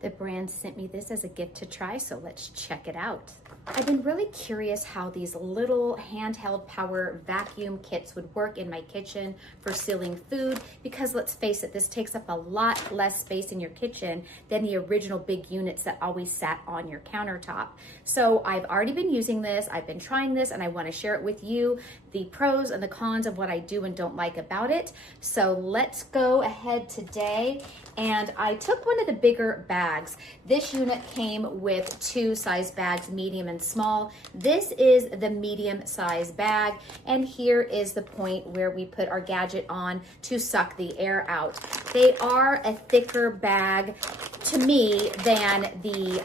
The brand sent me this as a gift to try, so let's check it out. I've been really curious how these little handheld power vacuum kits would work in my kitchen for sealing food, because let's face it, this takes up a lot less space in your kitchen than the original big units that always sat on your countertop. So I've already been using this, I've been trying this, and I want to share it with you, the pros and the cons of what I do and don't like about it. So let's go ahead today. And I took one of the bigger bags. This unit came with 2 size bags, medium and small. This is the medium size bag, and here is the point where we put our gadget on to suck the air out. They are a thicker bag to me than the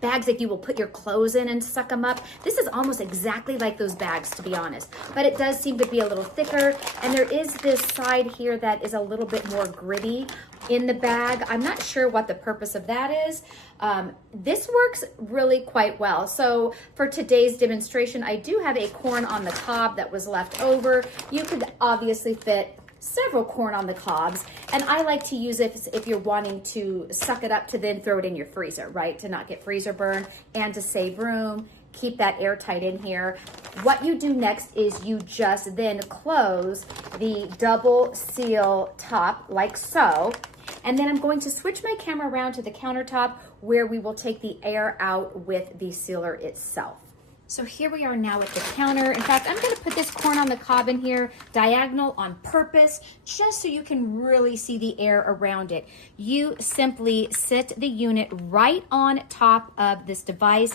bags that you will put your clothes in and suck them up. This is almost exactly like those bags, to be honest, but it does seem to be a little thicker, and there is this side here that is a little bit more gritty in the bag. I'm not sure what the purpose of that is. This works really quite well. So for today's demonstration, I do have a corn on the cob that was left over. You could obviously fit several corn on the cobs, and I like to use it if you're wanting to suck it up to then throw it in your freezer, right? To not get freezer burn and to save room. Keep that airtight in here. What you do next is you just then close the double seal top like so. And then I'm going to switch my camera around to the countertop where we will take the air out with the sealer itself. So here we are now at the counter. In fact, I'm going to put this corn on the cob in here diagonal on purpose, just so you can really see the air around it. You simply sit the unit right on top of this device.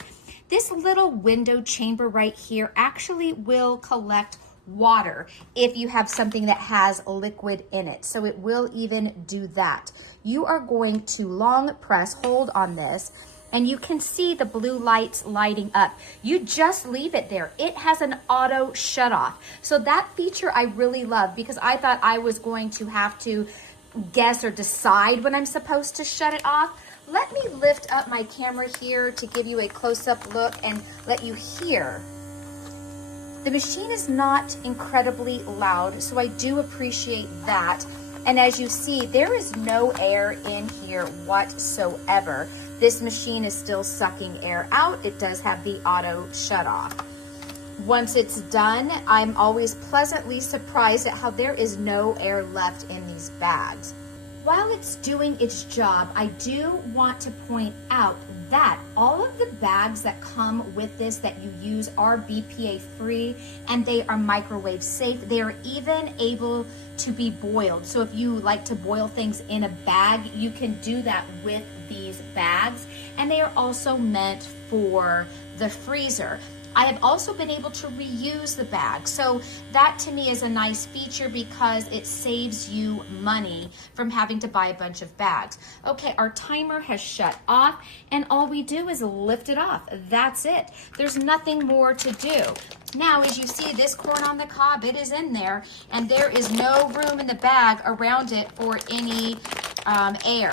This little window chamber right here actually will collect water if you have something that has liquid in it. So it will even do that. You are going to long press hold on this, and you can see the blue lights lighting up. You just leave it there. It has an auto shut off. So that feature I really love, because I thought I was going to have to guess or decide when I'm supposed to shut it off. Let me lift up my camera here to give you a close-up look and let you hear. The machine is not incredibly loud, so I do appreciate that. And as you see, there is no air in here whatsoever. This machine is still sucking air out. It does have the auto shut off. Once it's done, I'm always pleasantly surprised at how there is no air left in these bags. While it's doing its job, I do want to point out that all of the bags that come with this that you use are BPA free, and they are microwave safe. They are even able to be boiled. So if you like to boil things in a bag, you can do that with these bags. And they are also meant for the freezer. I have also been able to reuse the bag. So that to me is a nice feature, because it saves you money from having to buy a bunch of bags. Okay, our timer has shut off, and all we do is lift it off. That's it. There's nothing more to do. Now, as you see, this corn on the cob, it is in there, and there is no room in the bag around it for any air.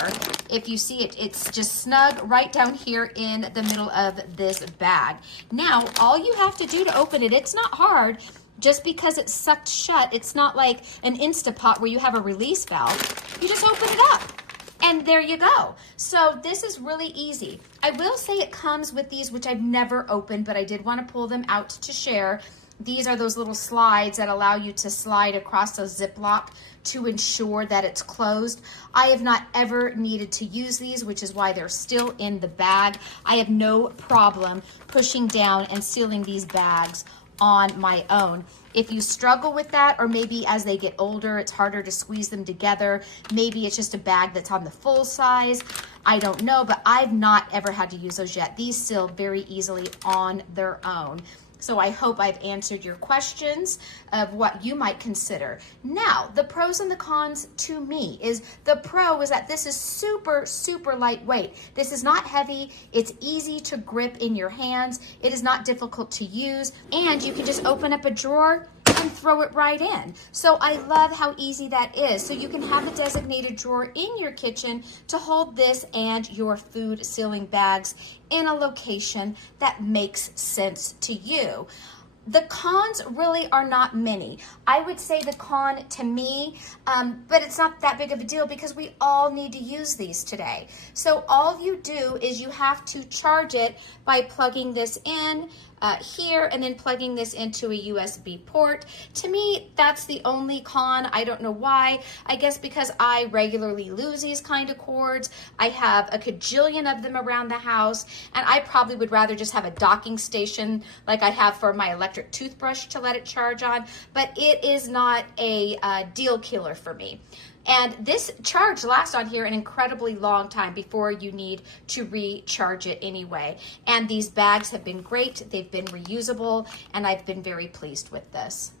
If you see it, it's just snug right down here in the middle of this bag. Now, all you have to do to open it, it's not hard. Just because it's sucked shut, it's not like an Instapot where you have a release valve. You just open it up, and there you go. So this is really easy. I will say it comes with these, which I've never opened, but I did want to pull them out to share. These are those little slides that allow you to slide across a Ziploc to ensure that it's closed. I have not ever needed to use these, which is why they're still in the bag. I have no problem pushing down and sealing these bags on my own. If you struggle with that, or maybe as they get older, it's harder to squeeze them together, maybe it's just a bag that's on the full size, I don't know, but I've not ever had to use those yet. These seal very easily on their own. So I hope I've answered your questions of what you might consider. Now, the pros and the cons to me is, the pro is that this is super, super lightweight. This is not heavy. It's easy to grip in your hands. It is not difficult to use. And you can just open up a drawer and throw it right in. So I love how easy that is. So you can have a designated drawer in your kitchen to hold this and your food sealing bags in a location that makes sense to you. The cons really are not many. I would say the con to me, but it's not that big of a deal because we all need to use these today. So all you do is you have to charge it by plugging this in here and then plugging this into a USB port. To me, that's the only con. I don't know why. I guess because I regularly lose these kind of cords. I have a cajillion of them around the house, and I probably would rather just have a docking station like I have for my electric toothbrush to let it charge on, but it is not a deal killer for me. And this charge lasts on here an incredibly long time before you need to recharge it anyway. And these bags have been great. They've been reusable, and I've been very pleased with this.